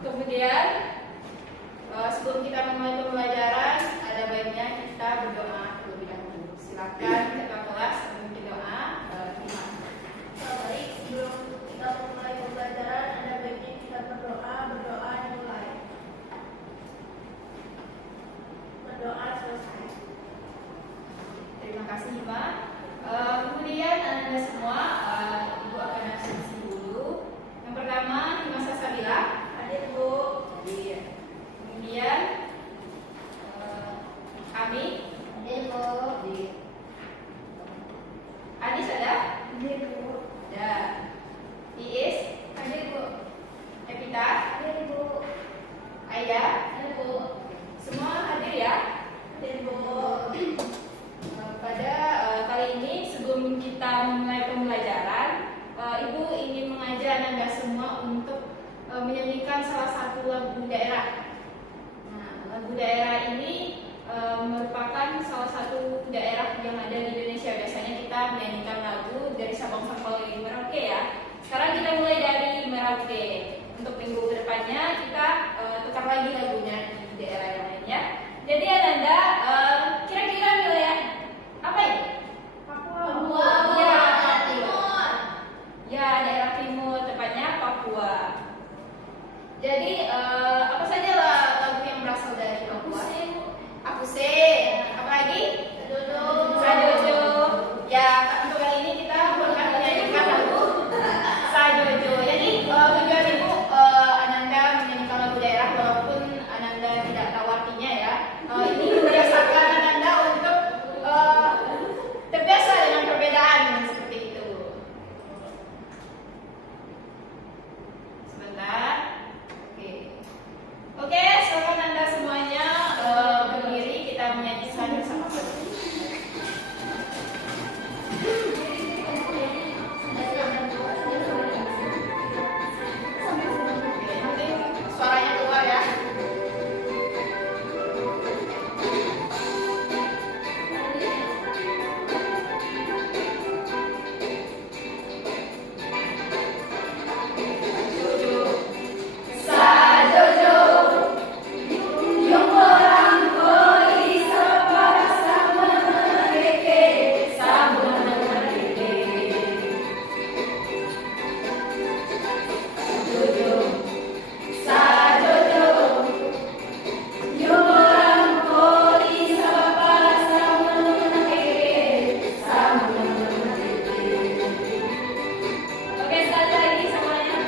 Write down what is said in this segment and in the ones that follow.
Kemudian sebelum kita memulai pembelajaran, ada baiknya kita berdoa terlebih dahulu. Silakan kakak kelas memimpin doa. Baik, sebelum kita memulai pembelajaran, ada baiknya kita berdoa dimulai. Berdoa selesai. Terima kasih Hima. Kemudian anda semua, ibu akan absensi dulu. Yang pertama Hima Sasabila. Hadir Bu. Hadir. Kemudian Ami. Hadir Bu. Hadir. Adis ada? Hadir Bu. Ada. Iis. Hadir Bu. Evita. Hadir Bu. Aida. Hadir Bu. Semua hadir ya. Hadir Bu. Pada kali ini sebelum kita memulai pembelajaran, Ibu ingin mengajak Anda semua untuk menyanyikan salah satu lagu daerah. Nah, lagu daerah ini merupakan salah satu daerah yang ada di Indonesia. Biasanya kita menyanyikan lagu dari Sabang sampai Merauke ya. Sekarang kita mulai dari Merauke. Untuk minggu depannya kita tukar lagi lagunya di daerah yang lainnya. Jadi Ananda, kira-kira wilayah apa ini? Papua. Ya, Timur. ya, daerah timur, tepatnya Papua. Jadi apa saja lagu yang berasal dari Papua? Akuse. Apa lagi? Sajojo. Ya, untuk kali ini kita akan menyanyikan lagu Sajojo. Jadi tujuan ibu Ananda menyanyikan lagu daerah walaupun Ananda tidak tahu artinya ya. Ini membiasakan Ananda untuk terbiasa dengan perbedaan seperti itu. Sebentar. Oke, silakan Anda semuanya berdiri, kita menyanyikan bersama-sama. Nanti suaranya keluar ya. Oke, sekali lagi semuanya.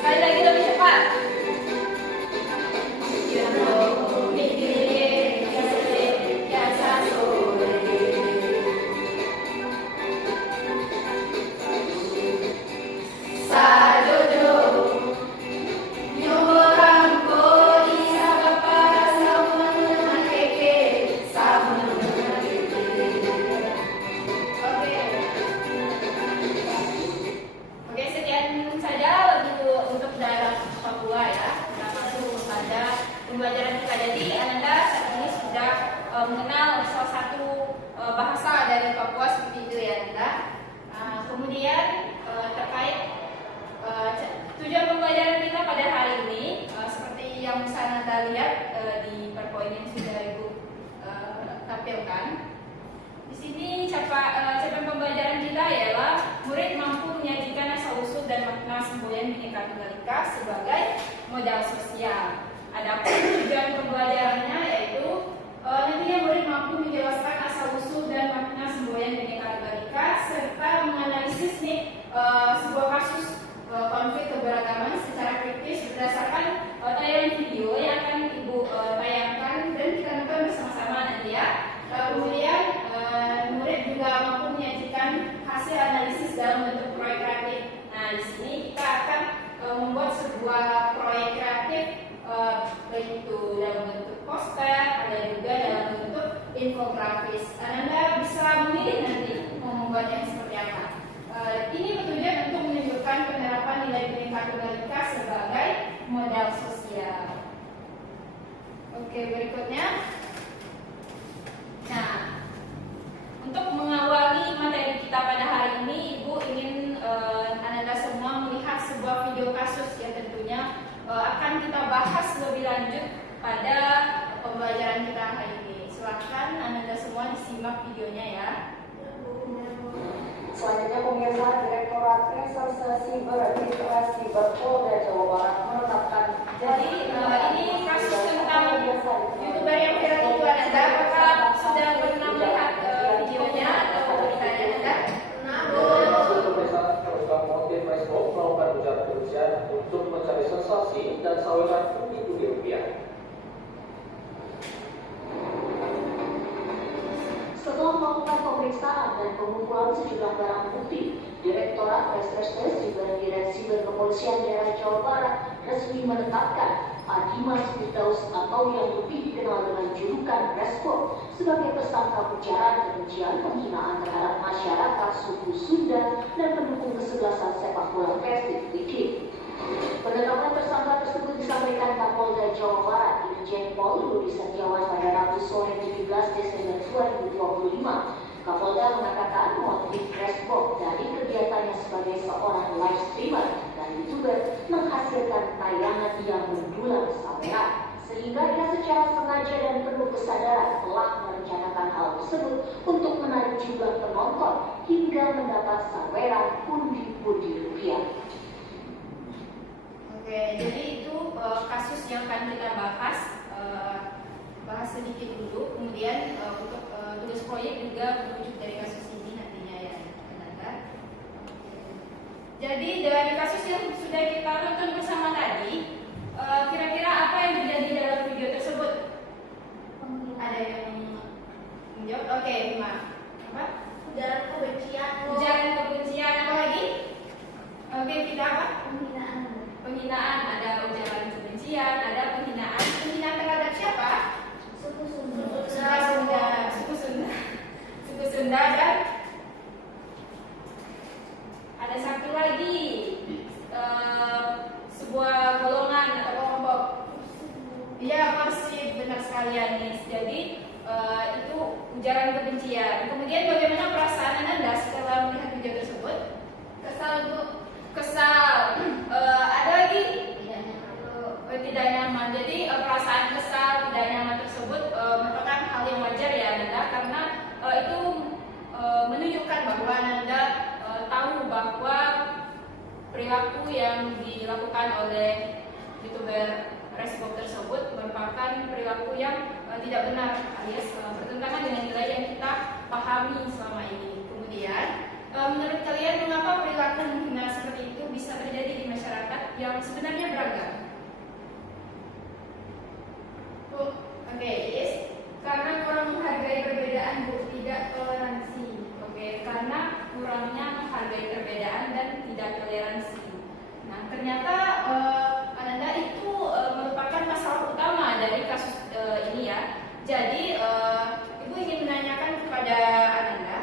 Sekali lagi lebih cepat. Oke, sekian saja lagu untuk daerah Papua ya. Kita masuk pada pembelajaran kita. Jadi Anda saat ini sudah mengenal salah satu bahasa dari Papua seperti itu ya Anda. Kemudian terkait tujuan pembelajaran kita pada hari ini, seperti yang bisa Anda lihat di PowerPoint yang sudah Ibu tampilkan. Di sini capaian pembelajaran kita ialah murid mampu menyajikan asal-usul dan makna semboyan Bhinneka Tunggal Ika sebagai modal sosial. Adapun tujuan pembelajarannya yaitu nantinya murid mampu menjelaskan asal-usul dan makna semboyan Bhinneka Tunggal Ika serta menganalisis sebuah kasus konflik keberagaman secara kritis berdasarkan tayangan video yang akan Ibu tayangkan dan kita nonton bersama-sama nanti ya. Kemudian murid juga mampu menyajikan hasil analisis dalam bentuk proyek kreatif. Nah, di sini kita akan membuat sebuah proyek kreatif baik itu dalam bentuk poster, ada juga dalam bentuk infografis. Anda bisa memilih nanti mau membuatnya seperti apa. Ini bertujuan untuk menunjukkan penerapan Oke, berikutnya. Nah, untuk mengawali materi kita pada hari ini, Ibu ingin Anda semua melihat sebuah video kasus yang tentunya akan kita bahas lebih lanjut pada pembelajaran kita hari ini. Silahkan Anda semua disimak videonya ya. Selanjutnya pemirsa, Direktorat Reserse Siber Literasi Polda Jawa Barat menetapkan. Jadi ini kasus tentang YouTuber yang viral itu Anda. Apakah sudah pernah melihat videonya atau beritanya Anda? Hasil pemeriksaan terungkap motif Facebook melakukan ujaran kebencian untuk mencari sensasi dan saweran pundi-pundi rupiah. Setelah melakukan pemeriksaan dan pengumpulan sejumlah barang bukti, Direktorat Reserse Siber Kepolisian Daerah Jawa Barat resmi menetapkan Adimas Firdaus atau yang lebih dikenal dengan julukan Respo sebagai tersangka ujaran kebencian penghinaan terhadap masyarakat suku Sunda dan pendukung kesebelasan sepak bola Persib Wiki. Penetapan tersangka tersebut disampaikan Kapolda Jawa Barat Irjen Pol Rudi Setiawan pada Rabu sore 17 Desember 2025. Kapolda mengatakan motif Respo dari kegiatannya sebagai seorang live streamer dan YouTuber menghasilkan tayangan yang mendulang saweran, sehingga ia secara sengaja dan penuh kesadaran telah merencanakan hal tersebut untuk menarik jumlah penonton hingga mendapat saweran pundi-pundi rupiah. Oke, jadi itu kasus yang akan kita bahas sedikit dulu. Kemudian untuk tugas proyek juga merujuk dari kasus ini nantinya ya, teman-teman. Jadi dari kasus yang sudah kita tonton bersama tadi, kira-kira apa yang terjadi dalam video tersebut? Ada yang menjawab? Oke, Bima. Apa? Ujaran kebencian. Ujaran kebencian, apa lagi? Oke, kita apa? Penghinaan. Penghinaan, ada ujaran kebencian, ada penghinaan terhadap siapa? Suku Sunda. Suku Sunda dan ada satu lagi sebuah golongan atau kelompok. Iya, Persib, benar sekali Anis. Jadi itu ujaran kebencian. Kemudian bagaimana perasaan Anda setelah melihat video tersebut? Kesal, Bu. Kesal. Ada lagi? Tidak nyaman. Jadi perasaan kesal, tidak nyaman tersebut merupakan hal yang wajar ya Anda, karena itu menunjukkan bahwa Anda tahu bahwa perilaku yang dilakukan oleh YouTuber Respo tersebut merupakan perilaku yang tidak benar, alias bertentangan dengan nilai yang kita pahami selama ini. Kemudian menurut kalian mengapa perilaku menghina seperti itu bisa terjadi di masyarakat yang sebenarnya beragam? Oke, yes. Karena kurang menghargai perbedaan, Bu, tidak toleransi. Oke, karena kurangnya menghargai perbedaan dan tidak toleransi. Nah, ternyata Ananda itu merupakan masalah utama dari kasus ini ya. Jadi, Ibu ingin menanyakan kepada Ananda,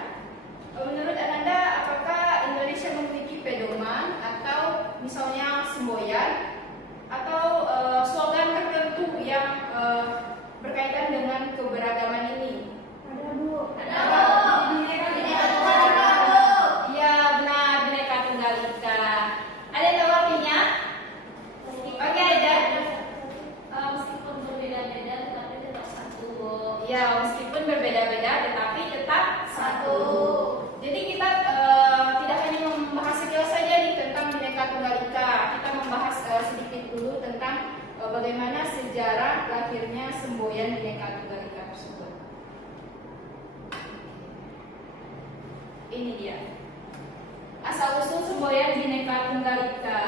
menurut Ananda, apakah Indonesia memiliki pedoman atau misalnya semboyan atau slogan tertentu yang berkaitan dengan keberagaman ini? Ada, Bu. Ada. Bineka Tunggal Ika. Iya, benar, Bineka Tunggal Ika. Ada yang tahu artinya? Oke, ada. Meskipun berbeda-beda tetapi tetap satu. Ya, meskipun berbeda-beda tetapi tetap satu. Jadi kita tidak hanya membahas sekilas saja nih tentang Bineka Tunggal Ika. Kita membahas sedikit dulu tentang bagaimana sejarah lahirnya semboyan Bineka Tunggal Ika tersebut. Ini dia asal usul semboyan Bineka Tunggal Ika.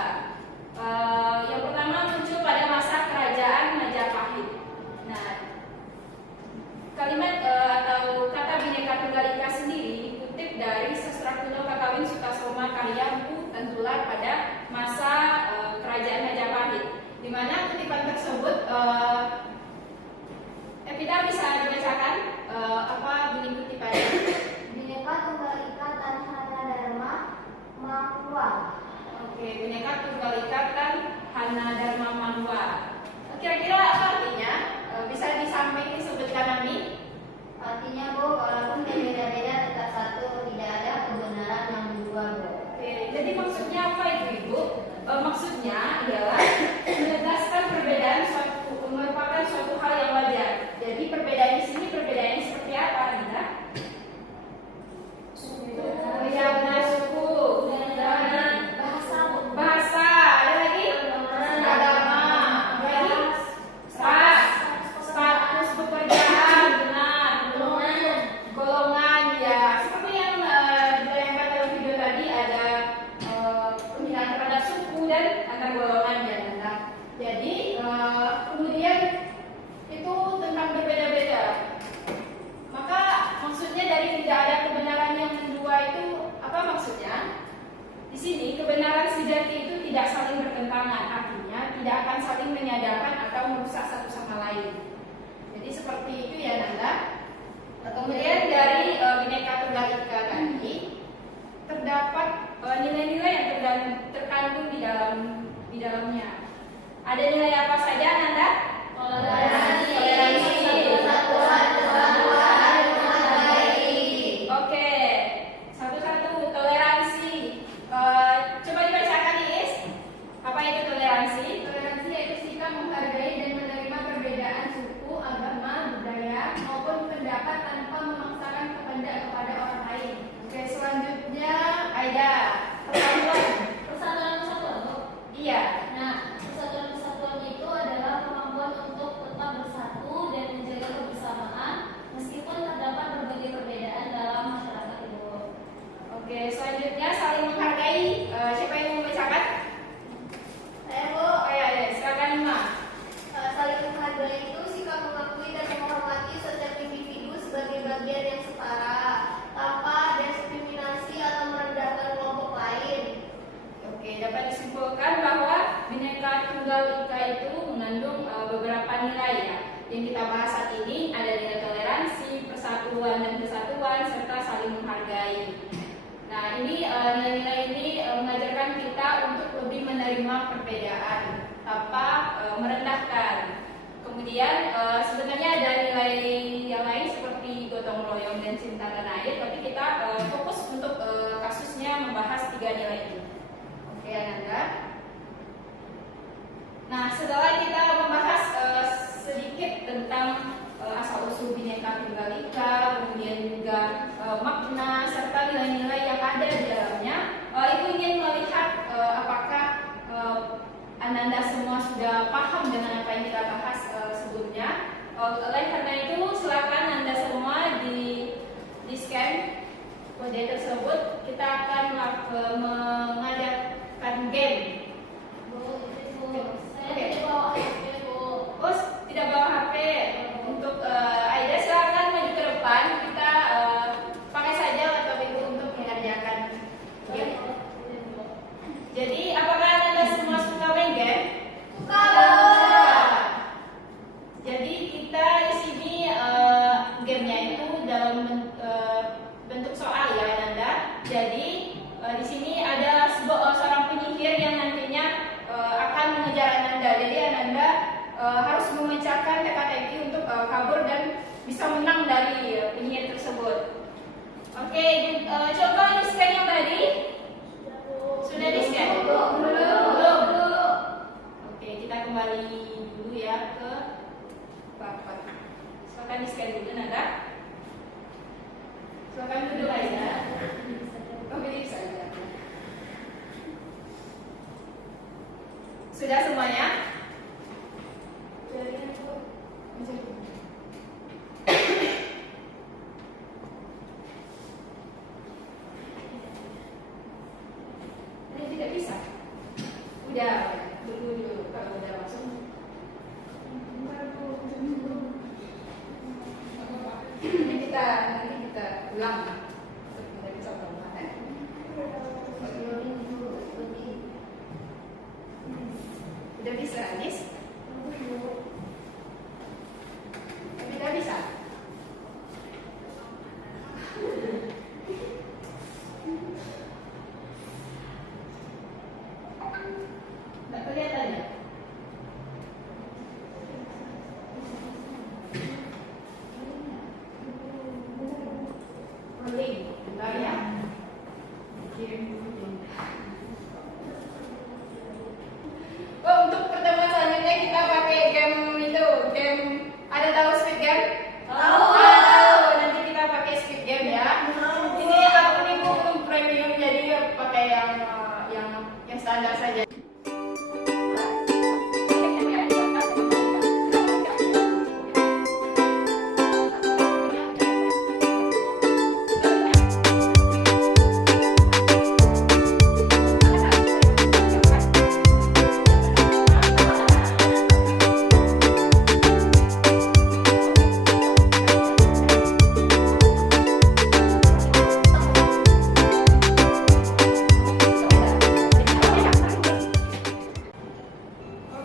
Yang pertama muncul pada masa kerajaan Majapahit. Nah, kalimat atau kata Bineka Tunggal Ika sendiri dikutip dari sastra kuno Kakawin Sutasoma karya Bu Tentular pada masa kerajaan Majapahit, di mana kutipan tersebut Evita bisa dibacakan apa bunyi kutipannya? Bineka Tunggal Ika dan Hana Dharma Mahua. Oke, Bineka Tunggal Ika dan Hana Dharma Mahua. Kira-kira apa artinya? Bisa Silakan Ami. Artinya Bu, walaupun berbeda-beda tetap satu, tidak ada kebenaran yang dua Bu. Oke, jadi maksudnya apa itu Ibu? Maksudnya adalah menegaskan perbedaan merupakan suatu hal yang wajar. Jadi perbedaan di sini perbedaannya seperti apa, Nanda? Berbeda suku, bahasa, ada lagi? Agama, ada lagi? Status pekerjaan, benar. Golongan, ya. Seperti yang ditayangkan dalam video tadi ada penghinaan terhadap suku dan antar golongan ya, Nanda. Jadi kemudian itu tentang berbeda-beda. Maka maksudnya dari tidak ada kebenaran yang dua itu apa maksudnya? Di sini kebenaran sejati itu tidak saling bertentangan, artinya tidak akan saling menyadapkan atau merusak satu sama lain. Jadi seperti itu ya Nanda. Kemudian dari Bhinneka Tunggal Ika tadi terdapat nilai-nilai yang terkandung di dalamnya. Ada nilai apa saja Nanda? Toleransi. Oke, satu-satu toleransi. Coba dibacakan Is. Apa itu toleransi? Toleransi yaitu sikap menghargai dan menerima perbedaan suku, agama, budaya maupun pendapat tanpa memaksakan kehendak kepada orang lain. Oke, selanjutnya Aida. Persatuan. Bu. Iya. Nah, persatuan itu adalah kemampuan untuk tetap bersatu dan menjaga kebersamaan meskipun terdapat berbagai perbedaan dalam masyarakat Ibu. Oke, selanjutnya saling menghargai. Siapa yang mau membacakan? Saya Bu. Oh ya, silakan Ima. Saling menghargai itu sikap mengakui dan menghormati setiap individu sebagai bagian yang setara tanpa diskriminasi atau merendahkan kelompok lain. Oke, dapat disimpulkan bahwa Bhinneka Tunggal Ika itu mengandung beberapa nilai ya. Yang kita bahas saat ini ada nilai toleransi, persatuan dan kesatuan serta saling menghargai. Nah, ini nilai-nilai ini mengajarkan kita untuk lebih menerima perbedaan tanpa merendahkan. Kemudian sebenarnya ada nilai yang lain seperti gotong royong dan cinta tanah air, tapi kita fokus untuk kasusnya membahas 3 nilai ini. Oke, Ananda. Nah, setelah kita membahas sedikit tentang asal-usul Bhinneka Tunggal Ika, kemudian juga makna serta nilai-nilai yang ada di dalamnya, Ibu ingin melihat apakah Ananda semua sudah paham dengan apa yang kita bahas sebelumnya. Oleh karena itu, silakan Anda semua di scan kode tersebut. Kita akan mengadakan game. Saya tidak bawa HP Bu. Oh, tidak bawa HP. Untuk Aida silakan maju ke depan. Kita pakai saja laptop Ibu untuk mengerjakan game. Jadi, apakah Anda semua suka main game? Suka. Jadi kita di sini gamenya itu dalam bentuk soal ya Nanda. Jadi di sini ada seorang penyihir yang nantinya akan mengejar Ananda. Jadi Ananda harus memecahkan teka-teki untuk kabur dan bisa menang dari penyihir tersebut. Oke, coba di scan yang tadi. Sudah di scan? Belum. Oke, kita kembali dulu ya ke papan. Silakan di scan dulu Nanda. Silakan duduk aja. Pilih saja. Sudah semuanya? Tidak bisa. Udah, dulu kalau udah langsung. Nanti kita ulang. Kita bisa ulang ya. Udah bisa, Anis? Tidak bisa. Tidak Anda saja.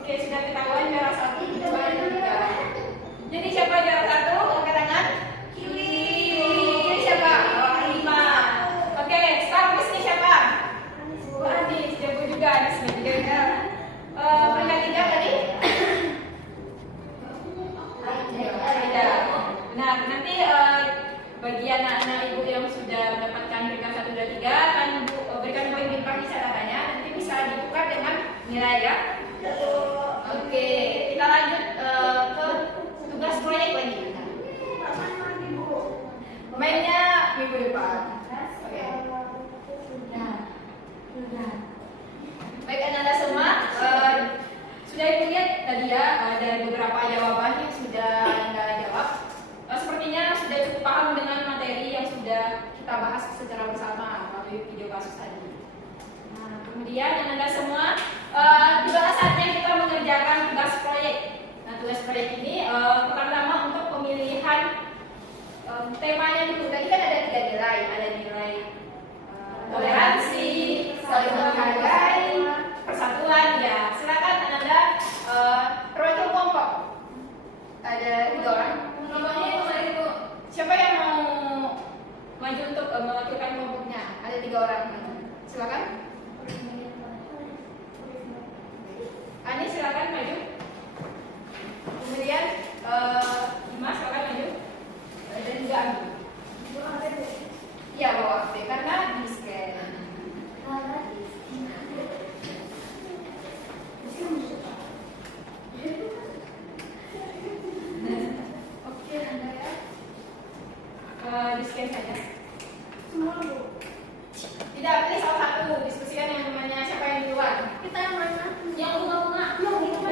Oke, sudah ketahuan juara 1, 2, 3. Jadi siapa juara 1? Angkat tangan. Kiri. Siapa? Oh, 5. Oke, start ini siapa? Anis, jago juga Anis juga. Peringkat 3 tadi? Aida. Nah, nanti bagi anak-anak ibu yang sudah mendapatkan peringkat 1, 2, 3 akan berikan poin lipat di catatannya. Nanti bisa ditukar dengan nilai ya. Oke, kita lanjut ke tugas proyek lagi. Mainnya minggu depan. Oke. Baik anak-anak semua, sudah ibu lihat tadi ya dari beberapa jawaban yang sudah Anda jawab. Sepertinya sudah cukup paham dengan materi yang sudah kita bahas secara bersama melalui video kasus tadi. Nah, kemudian anak-anak semua, tiba saatnya kita mengerjakan tugas proyek. Nah, tugas proyek ini pertama-tama untuk pemilihan temanya dulu. Tadi kan ada 3 nilai, ada nilai toleransi, saling menghargai, persatuan. Ya, silakan Anda perwakilan kelompok. Ada 3 orang. Kelompoknya itu dari itu. Siapa yang mau maju untuk mewakilkan kelompoknya? Ada 3 orang. Silakan. Ani silakan maju. Kemudian Dimas silakan maju. Dan juga Ami. Iya bawa HP karena di scan. Oke Anda ya. Di scan saja. Semua Bu. Tidak, pilih salah satu. Diskusikan yang namanya siapa yang duluan. Kita yang mana? Yang bunga-bunga.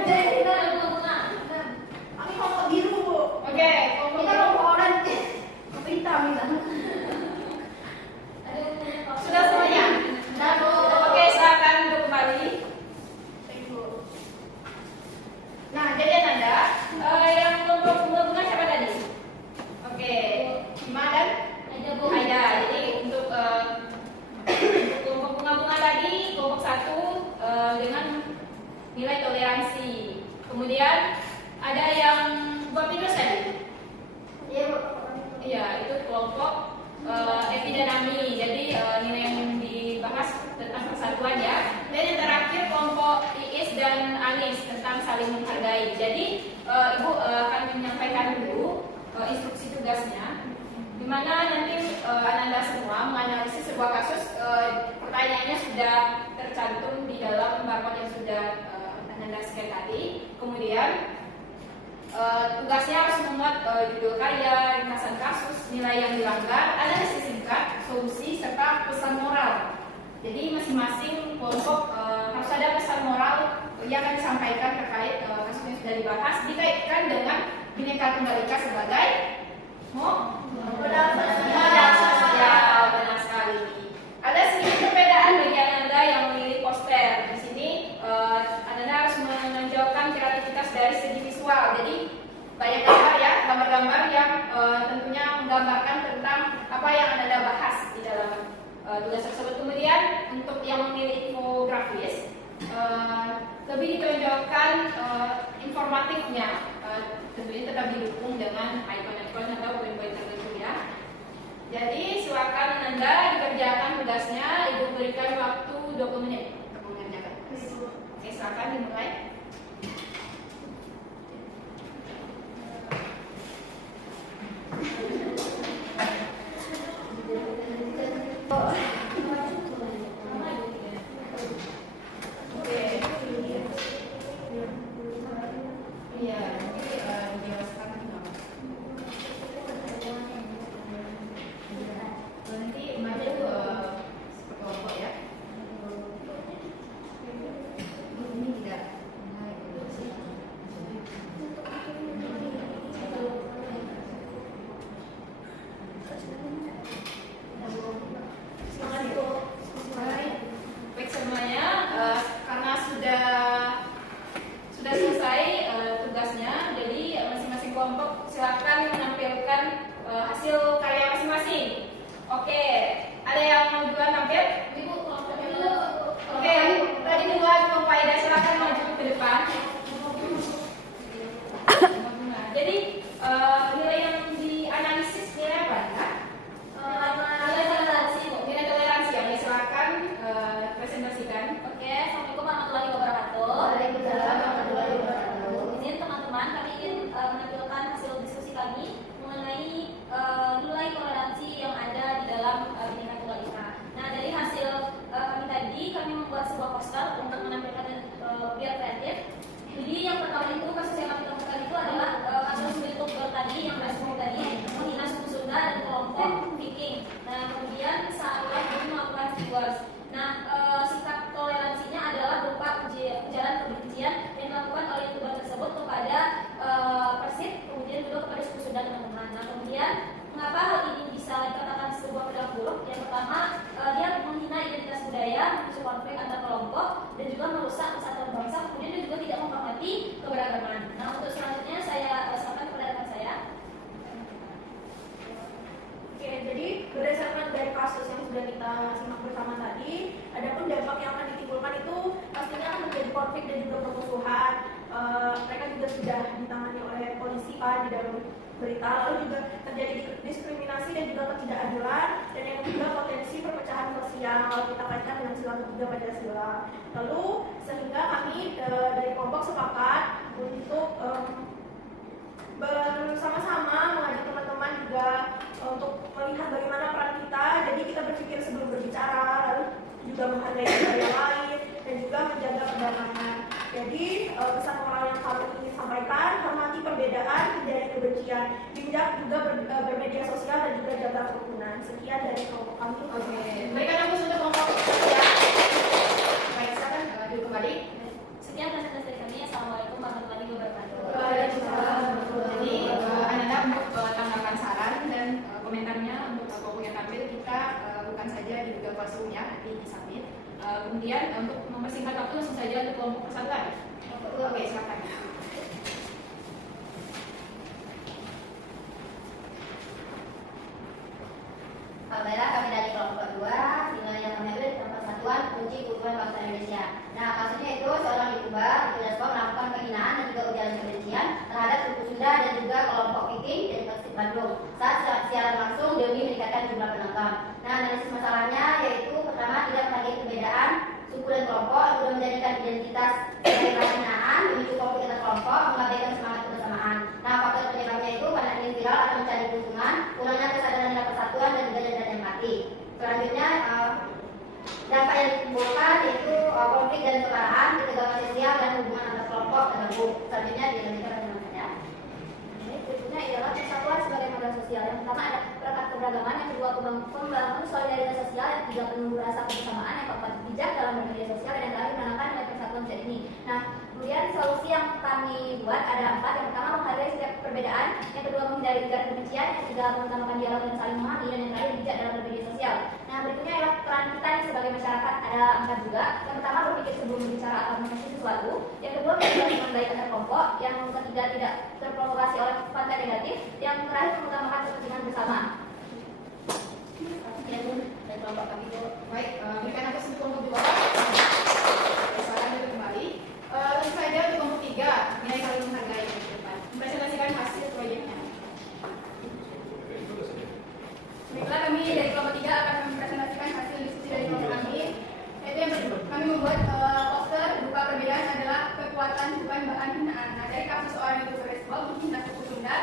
Jadi kita Yang bunga-bunga. kami kelompok biru Bu. Oke, Kita kelompok orange. Kelompok hitam kita. sudah semuanya. Oke, silakan duduk kembali. Nah, jadi Anda yang kelompok bunga-bunga siapa tadi? Oke, Ima dan Aida. Jadi untuk kelompok bunga-bunga tadi, kelompok 1 dengan nilai toleransi. Kemudian ada yang buat pinus tadi. Iya Bu. Iya, itu kelompok Evi dan Ami. Jadi nilai yang dibahas tentang persatuan ya. Dan yang terakhir kelompok Iis dan Anis tentang saling menghargai. Jadi Ibu akan menyampaikan dulu instruksi tugasnya, di mana nanti Anda semua menganalisis sebuah kasus. Pertanyaannya sudah tercantum di dalam barcode yang sudah Anda scan tadi. Kemudian tugasnya harus memuat judul karya, ringkasan kasus, nilai yang dilanggar, analisis singkat, solusi, serta pesan moral. Jadi masing-masing kelompok harus ada pesan moral yang akan disampaikan terkait kasus yang sudah dibahas, dikaitkan dengan Bhinneka Tunggal Ika sebagai modal sosial. Benar sekali. Ada sedikit perbedaan bagi Anda yang memilih poster. Di sini Anda harus menonjolkan kreativitas dari segi visual. Jadi banyak gambar ya, gambar-gambar yang tentunya menggambarkan tentang apa yang Anda bahas di dalam tugas tersebut. Kemudian untuk yang memilih infografis lebih ditonjolkan informatifnya, tentunya tetap didukung dengan ikon-ikon atau poin-poin tertentu ya. Jadi silakan Anda dikerjakan tugasnya. Ibu berikan waktu 20 menit untuk mengerjakan. Oke, silakan dimulai. ya. Jadi yang pertama itu kasus yang kami temukan itu adalah kasus youtuber tadi yang Facebook tadi menghina suku Sunda dan kelompok Viking. Nah kemudian saat ini melakukan viewers. Nah sikap toleransinya adalah berupa ujaran kebencian yang dilakukan oleh youtuber tersebut kepada Persib, kemudian juga kepada suku Sunda teman-teman. Nah kemudian mengapa hal ini bisa dikatakan sebuah perilaku buruk? Yang pertama, dia menghina identitas budaya, memicu konflik antar kelompok, dan juga merusak persatuan bangsa. Kemudian dia juga tidak menghormati keberagaman. Nah, untuk selanjutnya saya sampaikan kepada rekan saya. Oke, jadi berdasarkan dari kasus yang sudah kita simak bersama tadi, adapun dampak yang akan ditimbulkan itu pastinya akan menjadi konflik dan juga permusuhan. Mereka juga sudah ditangani oleh polisi kan di dalam berita, lalu juga terjadi diskriminasi dan juga ketidakadilan, dan yang ketiga potensi perpecahan sosial kalau kita kaitkan dengan sila ketiga Pancasila. Lalu sehingga kami dari kelompok sepakat untuk bersama-sama mengajak teman-teman juga untuk melihat bagaimana peran kita. Jadi kita berpikir sebelum berbicara, lalu juga menghargai budaya lain dan juga menjaga perdamaian. Jadi pesan moral yang kami ingin sampaikan, hormati perbedaan, hindari kebencian, bijak juga bermedia sosial dan juga jaga kerukunan. Sekian dari kelompok kami. Oke, berikan aku sudah kelompok ya. Baik, silakan duduk kembali. Sekian presensi dari kami. Assalamualaikum warahmatullahi wabarakatuh. Waalaikumsalam. Jadi Ananda untuk tanggapan saran dan komentarnya untuk kelompok yang tampil kita bukan saja di Google Classroom ya, nanti di submit. Kemudian untuk mempersingkat waktu langsung saja untuk kelompok persatuan. Oke, silakan. Alhamdulillah kami dari kelompok 2, nilai yang kami ambil tentang persatuan kunci keutuhan bangsa Indonesia. Nah kasusnya itu seorang youtuber Joshua melakukan penghinaan dan juga ujaran kebencian terhadap suku Sunda dan juga kelompok Viking dari Persib Bandung saat siaran langsung demi meningkatkan jumlah penonton. Nah analisis masalahnya yaitu pertama tidak menghargai perbedaan suku dan kelompok, juga menjadikan identitas sebagai penghinaan, memicu konflik antar kelompok, mengabaikan semangat kebersamaan. Nah faktor penyebabnya itu karena ingin viral atau mencari keuntungan, kurangnya kesadaran nilai persatuan dan juga dendam empati. Selanjutnya dampak yang ditimbulkan yaitu konflik dan kemarahan, ketegangan sosial dan hubungan antar kelompok terganggu. Selanjutnya dilanjutkan dengan saya. Berikutnya ialah persatuan sebagai modal sosial. Yang pertama ada perekat keberagaman, yang kedua pembangun solidaritas sosial, yang ketiga penumbuh rasa kebersamaan, yang keempat bijak dalam bermedia sosial, dan yang terakhir menanamkan nilai persatuan sejak ini. Nah, kemudian solusi yang kami buat ada 4. Yang pertama menghargai setiap perbedaan, yang kedua menghindari ujaran kebencian, yang ketiga mengutamakan dialog dan saling memahami, dan yang terakhir bijak dalam bermedia sosial. Nah, berikutnya adalah peran kita nih sebagai masyarakat, ada 4 juga. Yang pertama berpikir sebelum berbicara atau mengasih sesuatu, yang kedua menjaga hubungan baik antar kelompok, yang ketiga tidak terprovokasi oleh konten negatif, yang terakhir mengutamakan kepentingan bersama. Sekian dari kelompok kami itu. Baik, berikan aku sedikit kelompok 2. Silakan duduk kembali. Langsung saja untuk kelompok 3, nilai saling menghargai di depan. Presentasikan hasil proyeknya. Baiklah, kami dari kelompok 3 akan mempresentasikan hasil diskusi dari kelompok kami. Yaitu yang kami membuat poster berupa perbedaan adalah kekuatan bukan bahan hinaan. Nah, dari kasus seorang youtuber Facebook menghina suku Sunda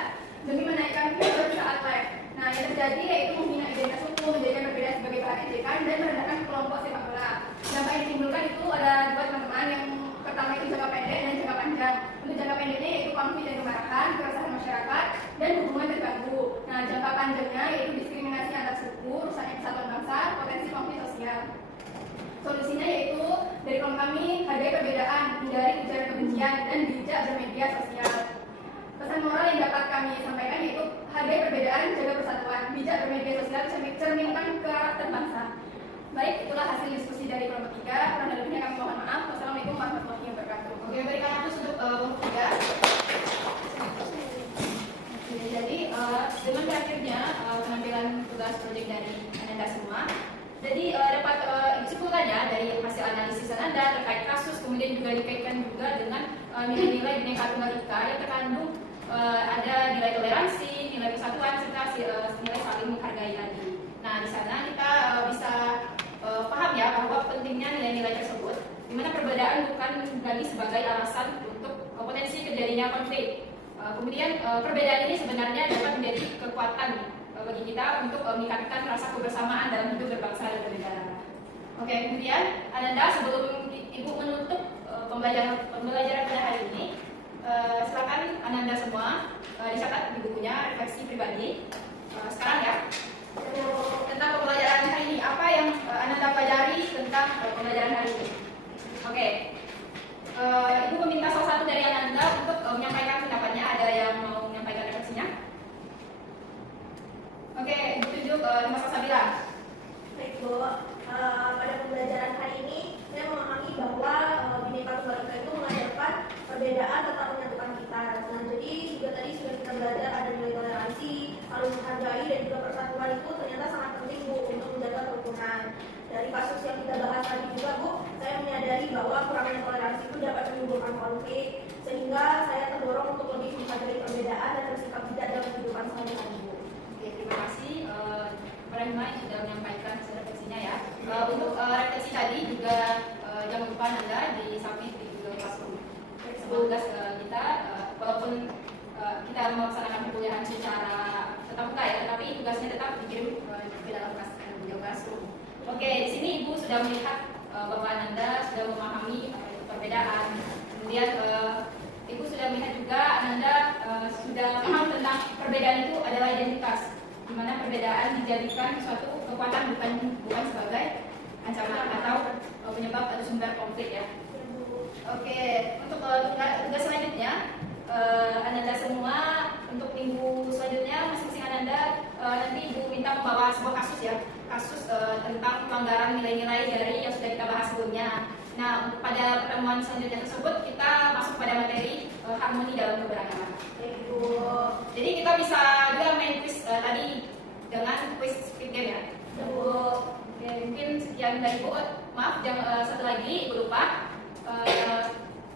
demi menaikkan viewer saat live. Nah, yang terjadi yaitu menghina identitas suku, menjadikan perbedaan sebagai bahan ejekan dan merendahkan kelompok sepak bola. Dampak yang ditimbulkan itu ada 2 teman-teman. Yang pertama itu jangka pendek dan jangka panjang. Untuk jangka pendeknya yaitu konflik dan kemarahan, keresahan masyarakat, dan hubungan terganggu. Nah, jangka panjangnya yaitu diskriminasi antar suku, rusaknya persatuan bangsa, potensi konflik sosial. Solusinya yaitu dari kelompok kami hargai perbedaan, hindari ujaran kebencian, dan bijak bermedia sosial. Pesan moral yang dapat kami sampaikan yaitu hargai perbedaan, jaga persatuan, bijak bermedia sosial, cerminkan karakter bangsa. Baik, itulah hasil diskusi dari kelompok 3. Kurang lebihnya kami mohon maaf. Wassalamualaikum warahmatullahi wabarakatuh. Oke, berikan aku untuk kelompok 3. Jadi dengan berakhirnya penampilan tugas proyek dari Ananda semua, jadi dapat simpulkannya dari hasil analisis Ananda terkait kasus, kemudian juga dikaitkan juga dengan nilai-nilai Bhinneka Tunggal Ika yang terkandung ada nilai toleransi, nilai persatuan, serta nilai saling menghargai tadi. Nah, di sana kita bisa paham ya bahwa pentingnya nilai-nilai tersebut, di mana perbedaan bukan lagi sebagai alasan untuk potensi terjadinya konflik. Kemudian perbedaan ini sebenarnya dapat menjadi kekuatan bagi kita untuk meningkatkan rasa kebersamaan dalam hidup berbangsa dan bernegara. Oke, kemudian Ananda sebelum Ibu menutup pembelajaran pada hari ini. Silakan Ananda semua dicatat di bukunya refleksi pribadi. Sekarang ya, tentang pembelajaran hari ini, apa yang Ananda pelajari tentang pembelajaran hari ini? Oke, Ibu meminta salah satu dari Ananda untuk menyampaikan pendapatnya. Ada yang mau menyampaikan refleksinya? Oke, Ibu tunjuk Mas Sabila. Baik Bu, pada pembelajaran hari ini saya memahami bahwa Bhinneka Tunggal Ika itu mengajarkan perbedaan tetap menyatukan kita. Nah, jadi juga tadi sudah kita belajar ada nilai toleransi, lalu menghargai dan juga persatuan itu ternyata sangat penting Bu untuk menjaga kerukunan. Dari kasus yang kita bahas tadi juga Bu, saya menyadari bahwa kurangnya toleransi itu dapat menimbulkan konflik, sehingga saya terdorong untuk lebih menghargai perbedaan dan bersikap bijak dalam kehidupan sehari-hari Bu. Oke, terima kasih Rahma yang sudah menyampaikan refleksinya ya. Untuk refleksi tadi juga jangan lupa Anda di submit di Google Classroom. Semoga kita walaupun kita melaksanakan perkuliahan secara tetap muka ya, tetapi tugasnya tetap dikirim ke dalam Google Classroom. Oke, di sini Ibu sudah melihat bahwa Anda sudah memahami perbedaan. Kemudian Ibu sudah melihat juga Anda sudah paham tentang perbedaan itu adalah identitas, di mana perbedaan dijadikan suatu kekuatan bukan sebagai ancaman atau penyebab atau sumber konflik ya. Oke, untuk tugas selanjutnya Ananda semua untuk minggu selanjutnya masing-masing Ananda nanti Ibu minta membawa sebuah kasus ya, kasus tentang pelanggaran nilai-nilai dari yang sudah kita bahas sebelumnya. Nah, pada pertemuan selanjutnya tersebut kita masuk pada materi harmoni dalam keberagaman. Jadi kita bisa juga main quiz tadi dengan quiz speed game ya. Ya, mungkin sekian dari Ibu. Maaf, satu lagi Ibu lupa.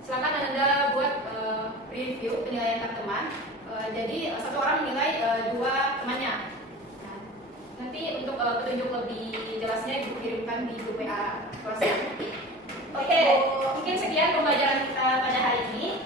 Silakan Anda buat review penilaian teman. Jadi satu orang menilai dua temannya. Nah, nanti untuk petunjuk lebih jelasnya Ibu kirimkan di grup WA kelas. Oke, mungkin sekian pembelajaran kita pada hari ini.